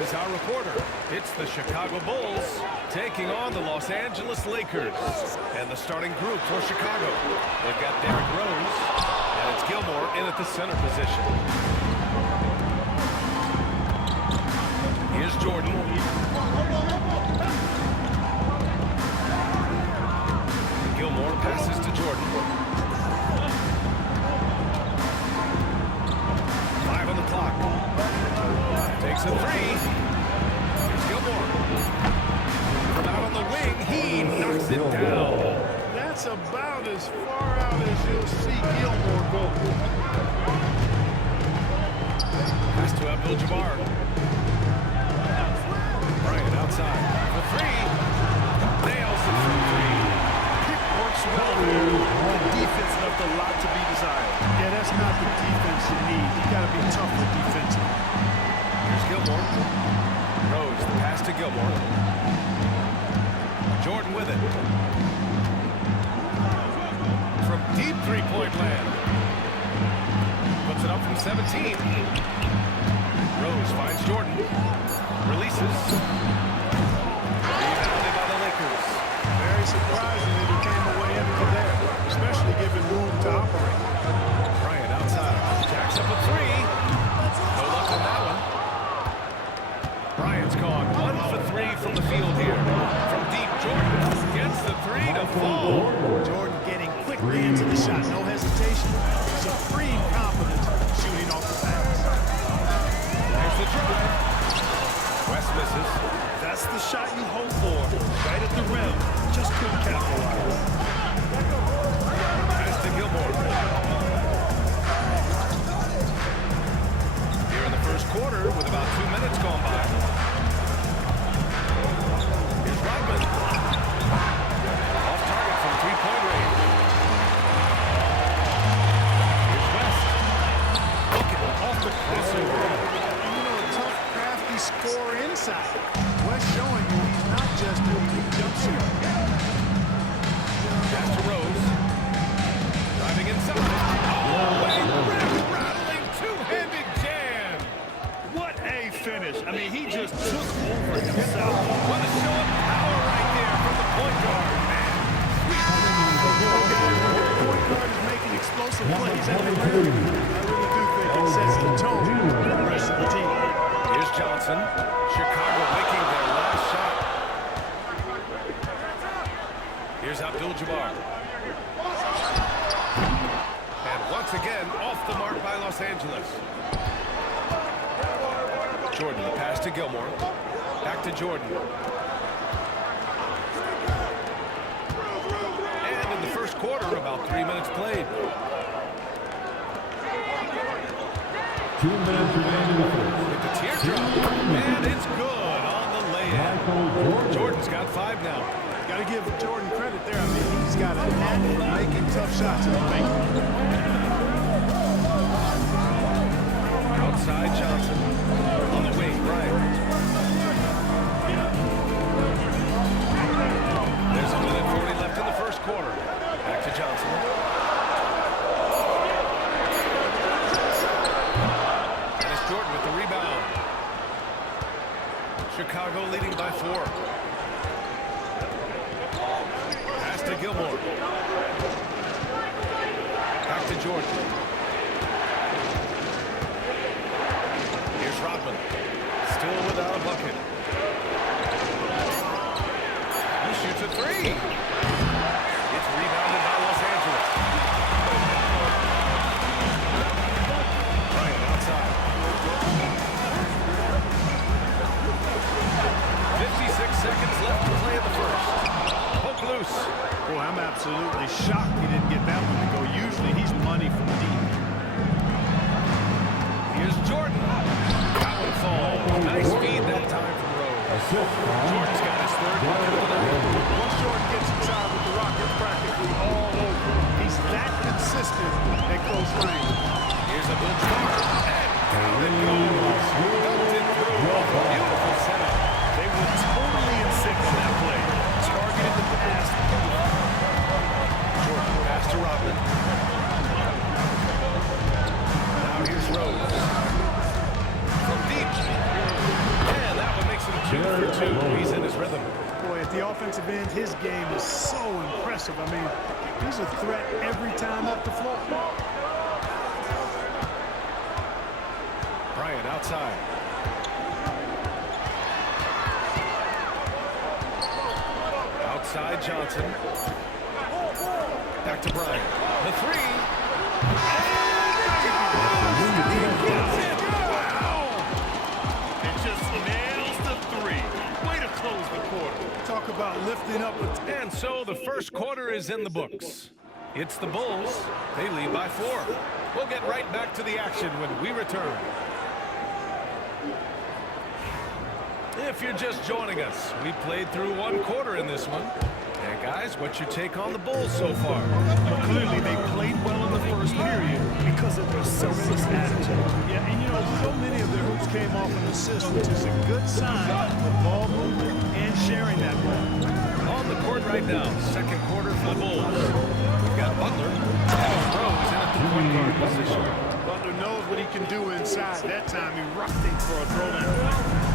This is our reporter. It's the Chicago Bulls taking on the Los Angeles Lakers. And the starting group for Chicago. They've got Derrick Rose, and it's Gilmore in at the center position. Here's Jordan. Gilmore passes to Jordan. 5 on the clock. Takes a three. Here's Gilmore. From out on the wing, he knocks it down. That's about as far out as you'll see Gilmore go. Pass to Abdul-Jabbar. Bryant outside. For three. Nails it from three. Pick works well there. The defense left a lot to be desired. Yeah, that's not the defense you need. You got to be tougher defensively. Here's Gilmore. Rose, the pass to Gilmore. Jordan with it. From deep three-point land. Puts it up from 17. Rose finds Jordan. Releases. Rebounded by the Lakers. Very surprising that he came away empty there, especially given room to operate. Bryant outside. Jacks up a three. No luck on that one. Bryant's gone 1 for 3 from the field here. From deep, Jordan gets the three to fall. Jordan getting quickly into the shot. No hesitation. Supreme confidence shooting off the pass. There's the drive. West misses. That's the shot you hope for. Right at the rim. Just couldn't capitalize. Pass to Gilmore. Here in the first quarter with about 2 minutes gone by. Here's Rodman. Off target from three-point range. Here's West. Looking off the crossover. You know, a tough, crafty score inside. West showing you he's not just a elite jump shooter. Pass to Rose. Driving inside. Oh, a rattling two-handed jam. What a finish. I mean, he just took over himself. What a show of power right there from the point guard, man. The point guard is making explosive plays at the rim. I really do think it sets the tone for the rest of the team. Here's Johnson. Chicago making their last shot. Here's Abdul-Jabbar. And once again, off the mark by Los Angeles. Jordan, the pass to Gilmore. Back to Jordan. And in the first quarter, about 3 minutes played. 2 minutes remaining. With the teardrop. And it's good on the layup. Jordan's got 5 now. Got to give Jordan credit there. I mean, he's got a knack for making tough shots in the paint. Outside Johnson. On the wing, Bryant. There's 1:40 left in the first quarter. Back to Johnson. And it's Jordan with the rebound. Chicago leading by 4. Pass to Gilmore. Back to Jordan. Here's Rodman. Still without a bucket. He shoots a three. It's rebounded by Los Angeles. Bryant outside. 56 seconds left to play in the first. Poke loose. Boy, I'm absolutely shocked he didn't get that one to go. Usually he's money from deep. Here's Jordan. That one falls. Nice feed that time from Rose. Jordan's got his third bucket of the night. Once Jordan gets inside with the Rockets practically all over. He's that consistent at close range. Here's a good shot. And down it goes. Dumped it through. Beautiful setup. They were totally in sync on that play. Targeted the pass. Jordan pass to Rodman. Now here's Rose. From deep. And his rhythm. Boy, at the offensive end, his game is so impressive. I mean, he's a threat every time up the floor. Bryant outside. Outside Johnson. Back to Bryant. The three. And just nails the three. Way to close the quarter. Talk about lifting up a... And so the first quarter is in the books. It's the Bulls. They lead by 4. We'll get right back to the action when we return. If you're just joining us, we played through 1 quarter in this one. And guys, what's your take on the Bulls so far? Well, clearly they played well in the first period because of their selfless attitude. Yeah, and you know, so many of their hoops came off an assist, which is a good sign of ball movement and sharing that ball. On the court right now, second quarter for the Bulls. We've got Butler and Rose in at the point guard position. Butler knows what he can do inside. That time he rocked it for a throwdown.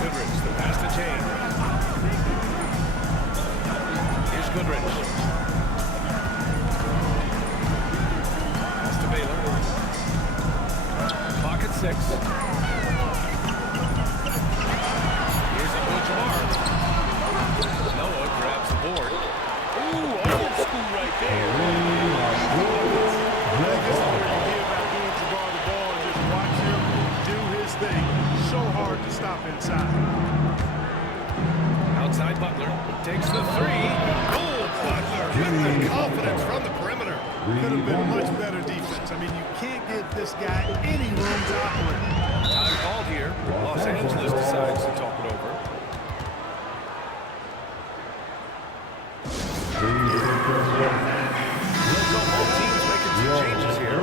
Goodrich, the pass to Chain. Here's Goodrich. Pass to Baylor. Clock at 6. Here's Abdul-Jabbar. Noah grabs the board. Ooh, old school right there. I guess I'm going to give Abdul-Jabbar the ball and just watch him do his thing. So hard to stop inside. Outside Butler takes the 3. Oh, Butler with the confidence from the perimeter. Could have been much better defense. I mean, you can't give this guy any room to operate. Time called here. Los Angeles decides to talk it over. Looks like both teams making some changes here.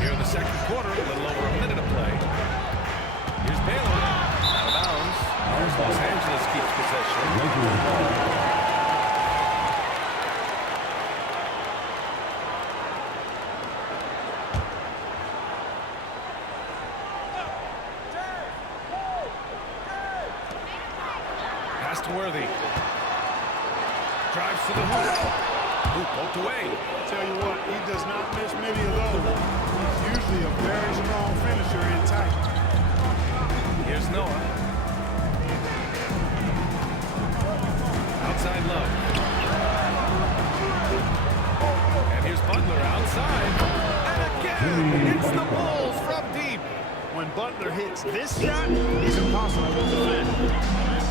Here in the second quarter, a little over a minute of play. Here's Baylor, out of bounds. Los Angeles keeps possession. Pass to Worthy. Drives to the hoop. Hoop poked away. Tell you what, he does not miss many of those. He's usually a very strong finisher in tight. Here's Noah. Outside Love. And here's Butler outside. And again, it's the Bulls from deep. When Butler hits this shot, he's impossible to defend.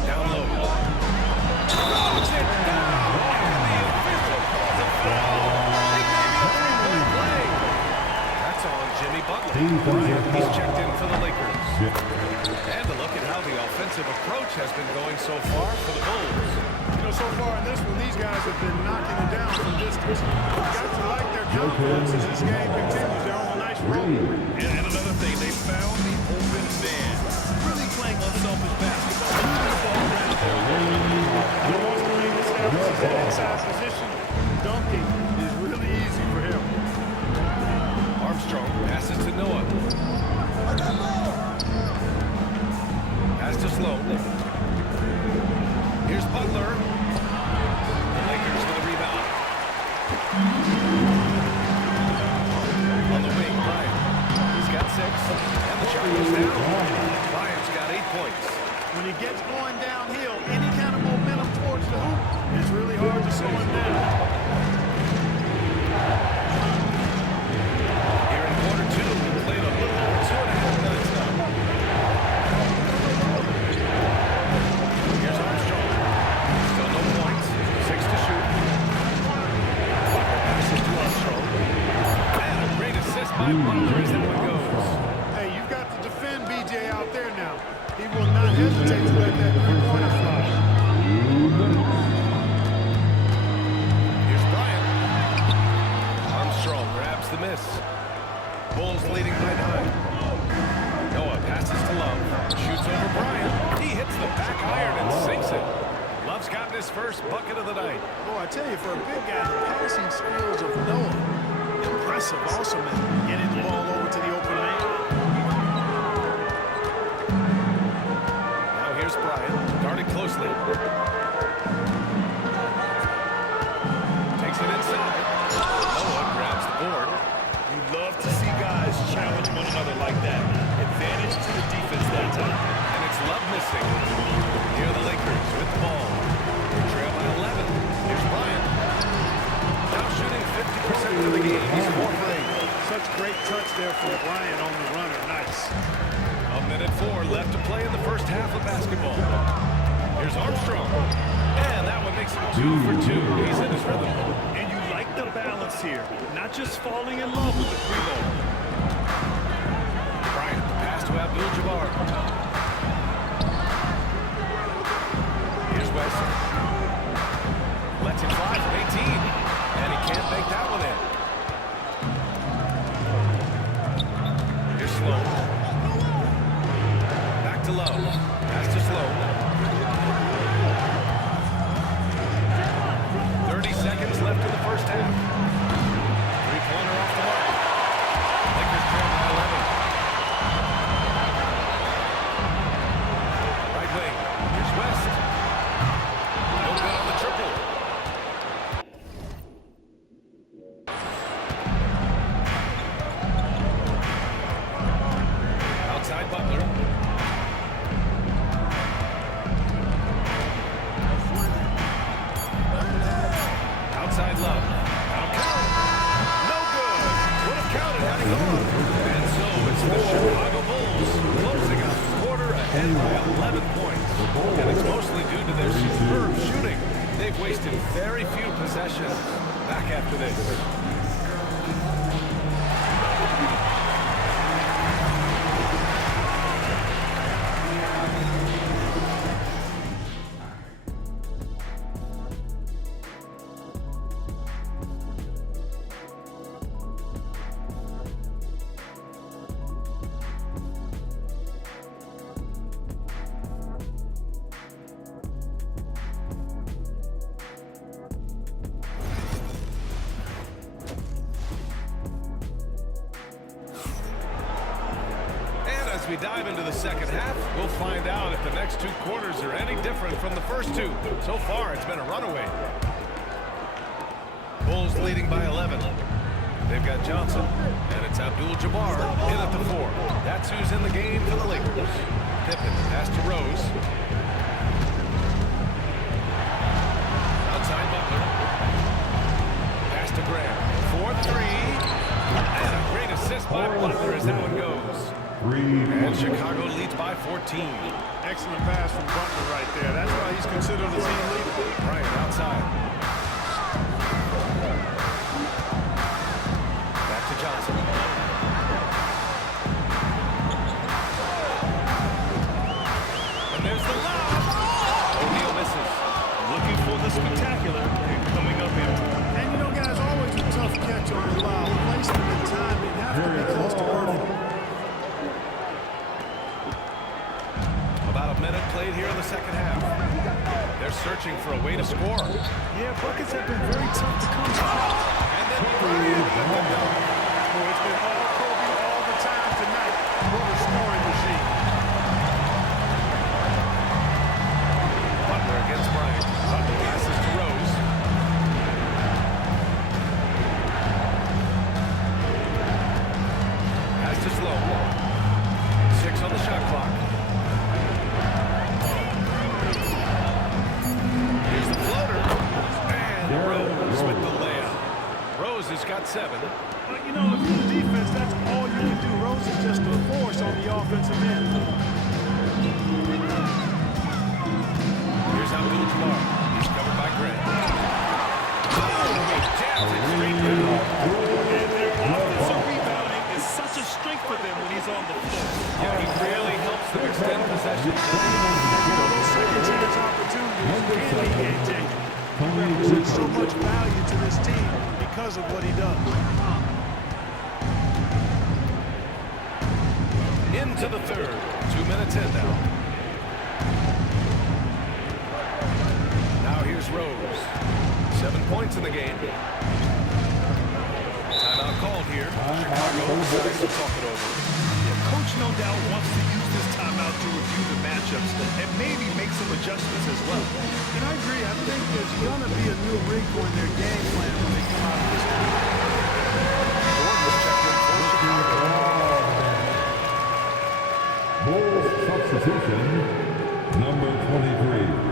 Down low. Throws it down. And the official calls a foul. It may be a three-point play. That's on Jimmy Butler. Bryant, he's checked in for the Lakers. And a look at how the offensive approach has been going so far for the Bulls. You know, so far in this one, these guys have been knocking it down from distance. Got to like their confidence as this game continues. They're on a nice roll. Yeah, and another thing, they found the open man. Really playing unselfish basketball. Once the lead establishes that inside position, dunking is really easy for him. Armstrong passes to Noah. Pass to Slow. Here's Butler. The Lakers with a rebound. On the wing, Bryant. He's got 6. And the shot goes down. Bryant's got 8 points. When he gets going downhill, any kind of momentum towards the hoop, it's really hard to slow him down. Here in quarter 2, we played a little over 2.5 minutes now. Here's Armstrong. Still no points. 6 to shoot. Butler passes to Armstrong. And a great assist by Butler as that one goes. Hey, you've got to defend BJ out there now. He will not hesitate to let that three-pointer fly. Here's Bryant. Armstrong grabs the miss. Bulls leading by 9. Noah passes to Love. Shoots over Bryant. He hits the back iron and sinks it. Love Love's gotten his first bucket of the night. Boy, I tell you, for a big guy, the passing skills of Noah, impressive. Also, getting the ball over to the open man. Now here's Bryant, guarded closely. Takes it inside. Noah grabs the board. You love to see guys challenge one another like that. Advantage to the defense that time. And it's Love missing. Here are the Lakers with the ball. They trail by 11. Here's Bryant. Now shooting 50% for the game. He's 4 for 8. Such great touch there from Bryant on the runner. Nice. A minute 4 left to play in the first half of basketball. Here's Armstrong. And that one makes it 2 for 2. He's in his rhythm. And you like the balance here. Not just falling in love with the free ball. Bryant, pass to Abdul-Jabbar. Here's West. Lets him fly from 18. And he can't make that one in. Here's Slow. Back to Lowe. Pass to Slow. 30 seconds left in the first half. Three-pointer off the mark. Lakers trail by 11. Right wing. Here's West. No good on the triple. Outside Butler. Outside Love. That'll count. No good. Would have counted had he gone. And so it's the Chicago Bulls closing out the quarter ahead by 11 points. And it's mostly due to their superb shooting. They've wasted very few possessions. Back after this. We dive into the second half. We'll find out if the next 2 quarters are any different from the first 2. So far, it's been a runaway. Bulls leading by 11. They've got Johnson, and it's Abdul-Jabbar in at the 4. That's who's in the game for the Lakers. Pippen pass to Rose. Outside Butler. Pass to Graham. 4-3. And a great assist by Butler as that one goes. And Chicago leads by 14. Excellent pass from Butler right there. That's why he's considered the team leader. Bryant outside. Back to Johnson. And there's the lob. O'Neal misses. Looking for the spectacular and coming up empty. And you know, guys, always a tough catch on the lob. Placement and timing have to be close to perfect. About a minute played here in the second half. They're searching for a way to score. Yeah, buckets have been very tough to come by. And then Bryant with the dunk. Boy, it's been all Kobe all the time tonight. What a scoring machine. Butler against Bryant. Butler passes to Rose. Pass to Slow. 6 on the shot clock. Here's the floater. And Rose with the layup. Rose has got 7. But, you know, if you're the defense, that's all you can do. Rose is just a force on the offensive end. Here's Abdul-Jabbar. He's covered by Grant. Boom! He jams it straight down. And their offensive rebounding is such a strength for them when he's on the floor. Yeah, he really helps them extend possession. Those second chance opportunities can be game-changing. He represents so much value to this team because of what he does. Into the third. 2 minutes in now. Rose. 7 points in the game. Timeout called here. Chicago decides to talk it over. Coach no doubt wants to use this timeout to review the matchups and maybe make some adjustments as well. And I agree. I think there's going to be a new wrinkle in their game plan when they come out of this game. Jordan was checked in for Chicago. Bulls substitution, number 23.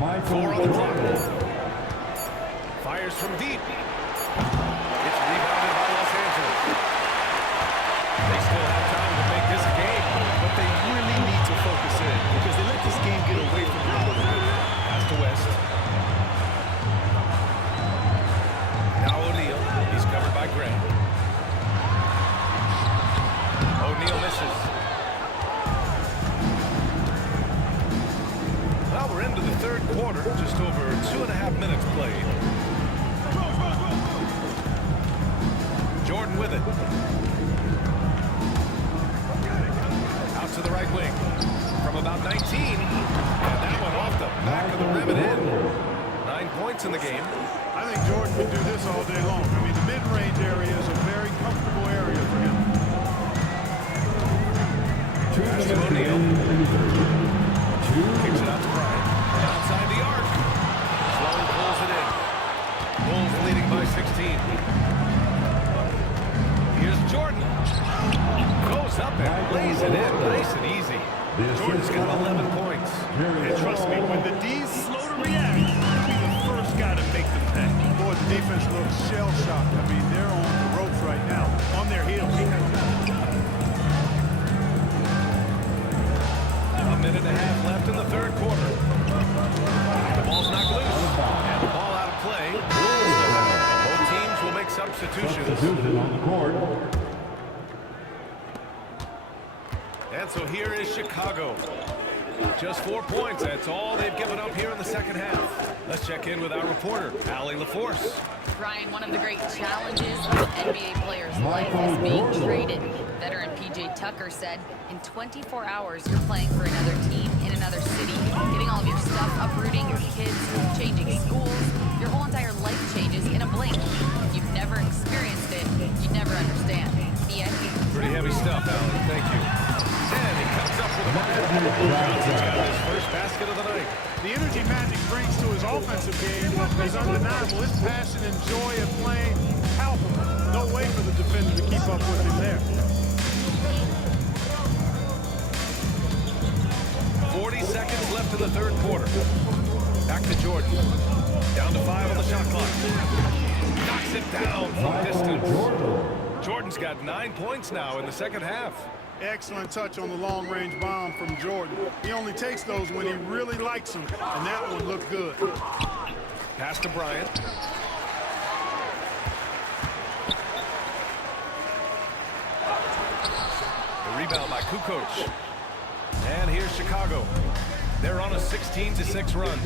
Michael 4 on the clock. Jordan. Fires from deep. It's rebounded by Los Angeles. They still have time to make this a game, But they really need to focus in because they let this game get away from them. pass to West. Now O'Neal. He's covered by Gray. O'Neal misses. Well, we're into the third quarter. Just over 2.5 minutes played. Jordan with it. Out to the right wing. From about 19. And that one off the back of the rim and in. 9 points in the game. I think Jordan can do this all day long. I mean, the mid-range area is a very comfortable area for him. Pass to O'Neal. Kicks it out to Bryant. Outside the arc. Sloan pulls it in. Bulls leading by 16. Here's Jordan. Goes up and lays it in. Nice and easy. Jordan's got 11 points. And trust me, when the D's slow to react, he'll be the first guy to make the pay. Boy, the defense looks shell-shocked. I mean, they're on the ropes right now, on their heels. A minute and a half left in the third quarter. The ball's knocked loose. And the ball out of play. Both teams will make substitutions. Substitution on the court. And so here is Chicago. Just 4 points. That's all they've given up here in the second half. Let's check in with our reporter, Allie LaForce. Ryan, one of the great challenges of an NBA player's life is being traded. Veteran PJ Tucker said, in 24 hours, you're playing for another team in another city, getting all of your stuff, uprooting your kids, changing schools. Your whole entire life changes in a blink. If you've never experienced it, you'd never understand. Pretty heavy stuff, Allie. Thank you. And he comes up with a bucket. Johnson's got his first basket of the night. The energy Magic brings to his offensive game is undeniable. His passion and joy of playing, palpable. No way for the defender to keep up with him there. 40 seconds left in the third quarter. Back to Jordan. Down to 5 on the shot clock. Knocks it down from distance. Jordan's got 9 points now in the second half. Excellent touch on the long-range bomb from Jordan. He only takes those when he really likes them, and that one looked good. Pass to Bryant. The rebound by Kukoc. And here's Chicago. They're on a 16-6 run.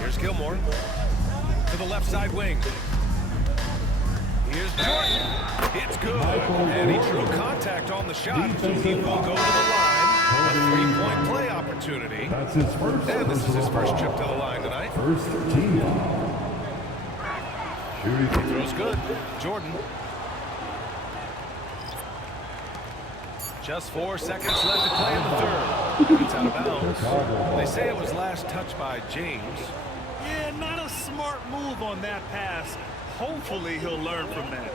Here's Gilmore to the left side wing. Here's Jordan. It's good. And he drew contact on the shot. So he will go to the line. A three-point play opportunity. That's his first. And this is his first trip to the line tonight. First team foul. Shooting. Throws good. Jordan. Just 4 seconds left to play in the third. It's out of bounds. They say it was last touched by James. Yeah, not a smart move on that pass. Hopefully he'll learn from that.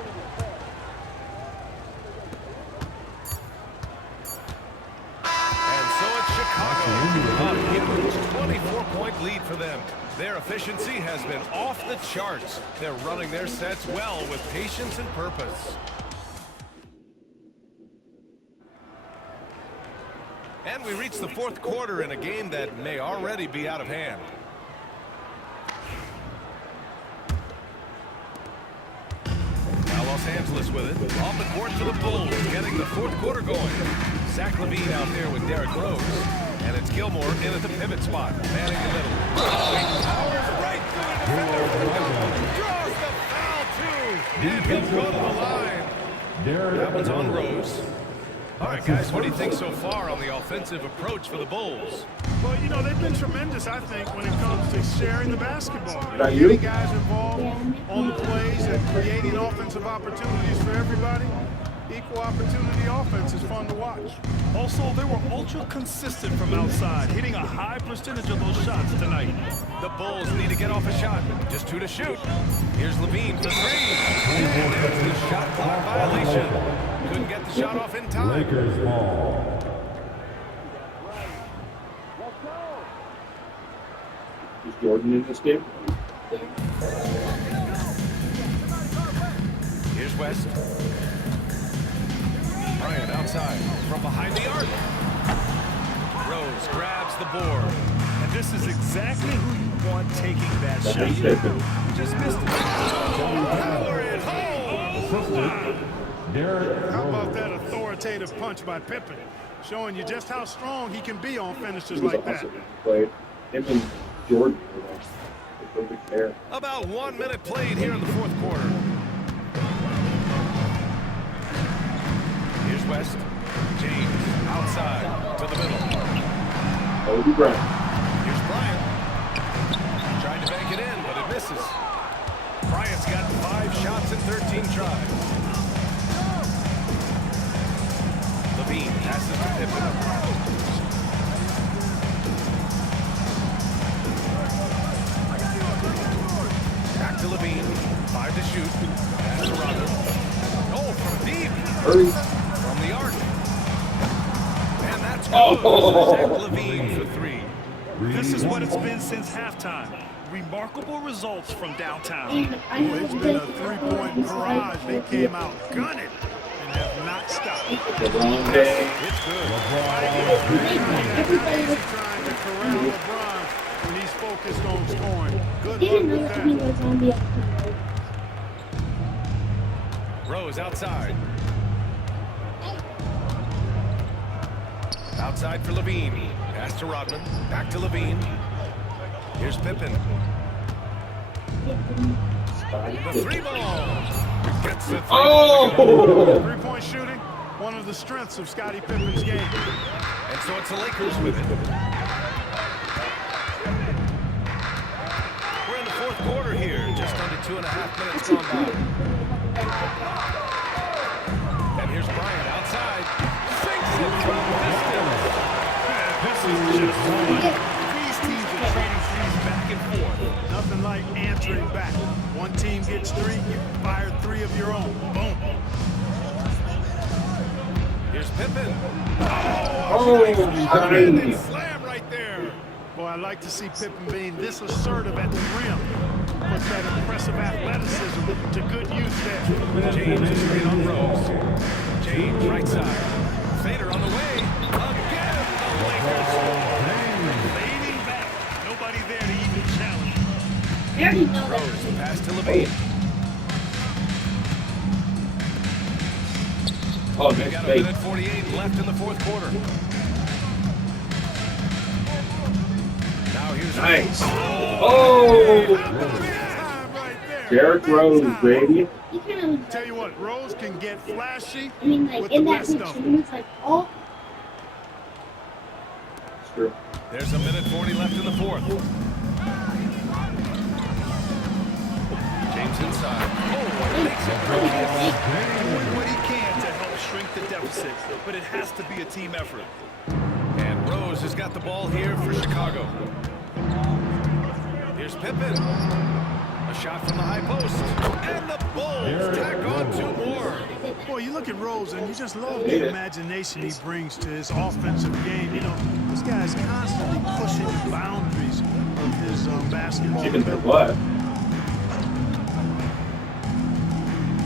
And so it's Chicago. A huge 24-point lead for them. Their efficiency has been off the charts. They're running their sets well with patience and purpose. And we reach the fourth quarter in a game that may already be out of hand. Now Los Angeles with it. Off the court for the Bulls, getting the fourth quarter going. Zach LaVine out there with Derrick Rose. And it's Gilmore in at the pivot spot. Manning the middle. Powers right through the defender. Draws the foul, too. And he'll go to the line. That one's on Rose. All right, guys, what do you think so far on the offensive approach for the Bulls? Well, you know, they've been tremendous, I think, when it comes to sharing the basketball. Not you? Getting guys involved on the plays and creating offensive opportunities for everybody. Equal opportunity offense is fun to watch. Also, they were ultra consistent from outside, hitting a high percentage of those shots tonight. The Bulls need to get off a shot. Just 2 to shoot. Here's Levine for 3. And there's the shot clock violation. Couldn't get the shot off in time. Lakers ball. Is Jordan in this game? Here's West. Bryant outside from behind the arc. Rose grabs the board. And this is exactly who you want taking that That shot. makes sense. Just missed it. Power it home. Derek How about Rose. that authoritative punch by Pippen? Showing you just how strong he can be on finishes He was like that. awesome. Played him and Jordan were like the perfect pair. About 1 minute played here in the fourth quarter. Here's West. James outside to the middle. Kobe Bryant. Here's Bryant. Tried to bank it in, but it misses. Bryant's got 5 shots in 13 tries. Levine passes to Pippen. Back to Levine. 5 to shoot. Pass to Rodman. Oh, from deep. Hurry. From the arc. And that's good. Oh. Zach Levine for 3. This is what it's been since halftime. Remarkable results from downtown. Well, it's been a three-point barrage. They came out gunning and have not stopped. It's a long day. It's good. Easy trying to corral LeBron when he's focused on scoring. Good luck with that. Rose outside. Outside for Levine. Pass to Rodman. Back to Levine. Here's Pippen. The 3 ball. Gets the 3. Oh! Three-point shooting, one of the strengths of Scottie Pippen's game. And so it's the Lakers with it. We're in the fourth quarter here. Just under 2.5 minutes gone by. And here's Bryant outside. Sinks it from distance. This is just fun. These teams are trading threes back and forth. Nothing like answering back. One team gets 3, you fire 3 of your own. Boom. Here's Pippen. Oh, And nice. slam right there. Boy, I like to see Pippen being this assertive at the rim. Puts that impressive athleticism to good use there. James is straight on Rose. James right side. Fader on the way. Again, the Lakers score. Fading back. Nobody there to even challenge. Rose pass to Levine. Oh, We nice got a fake. minute 48 left in the fourth quarter. Now here's Nice. Rose. Oh! Time right there. Derek Rose, baby. Tell you what, Rose can get flashy I mean, like with the in that best of picture, them. it's like, oh, It's true. There's a minute 40 left in the fourth. James inside. Oh, makes it brilliant. Doing what he can to help shrink the deficit, but it has to be a team effort. And Rose has got the ball here for Chicago. Here's Pippen. A shot from the high post. And the Bulls tack on 2 more. Boy, you look at Rose and you just love the imagination he brings to his offensive game. You know, this guy's constantly pushing the boundaries of his basketball Chicken for ability. what?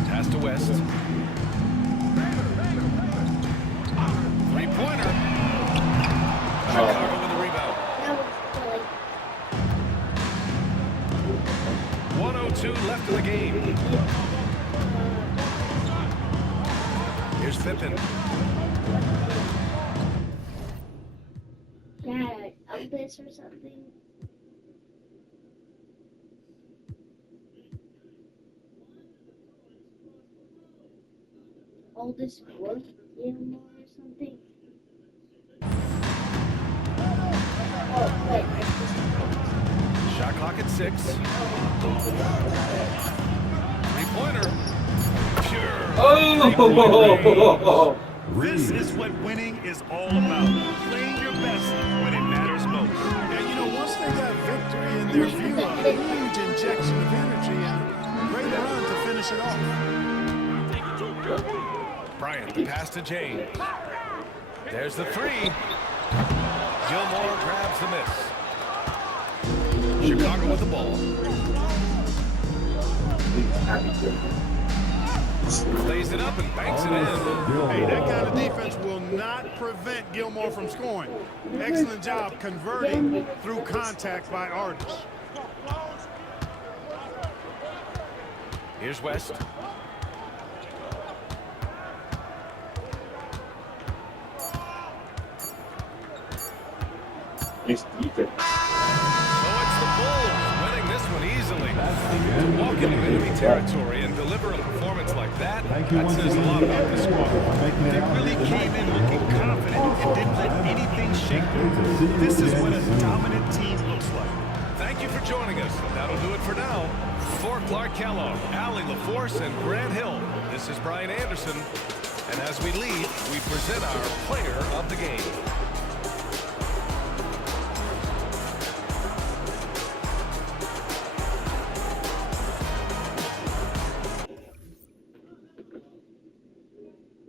Pass to West. 3-pointer. Chicago with the rebound. that was like, 1:02 left in the game. Here's Pippen. yeah, of this or something. Oldest fourth game or something. something. Oh, wait. Shot clock at 6. Three-pointer. Pure. Oh! This is what winning is all about. Playing your best when it matters most. And, you know, once they got victory in their view, a huge injection of energy and great run to finish it off. Bryant, the pass to James. There's the three. Gilmore grabs the miss. Chicago with the ball. Lays it up and banks it in. Hey, that kind of defense will not prevent Gilmore from scoring. Excellent job converting through contact by Artis. Here's West. Nice defense. So it's the Bulls winning this one easily. To walk into enemy territory and deliver a performance like that, Thank you that once says a again lot about this squad. for making They it out really tonight. came in looking confident and didn't let anything shake them. This is what a dominant team looks like. Thank you for joining us. That'll do it for now. For Clark Kellogg, Allie LaForce, and Grant Hill, this is Brian Anderson. And as we leave, we present our player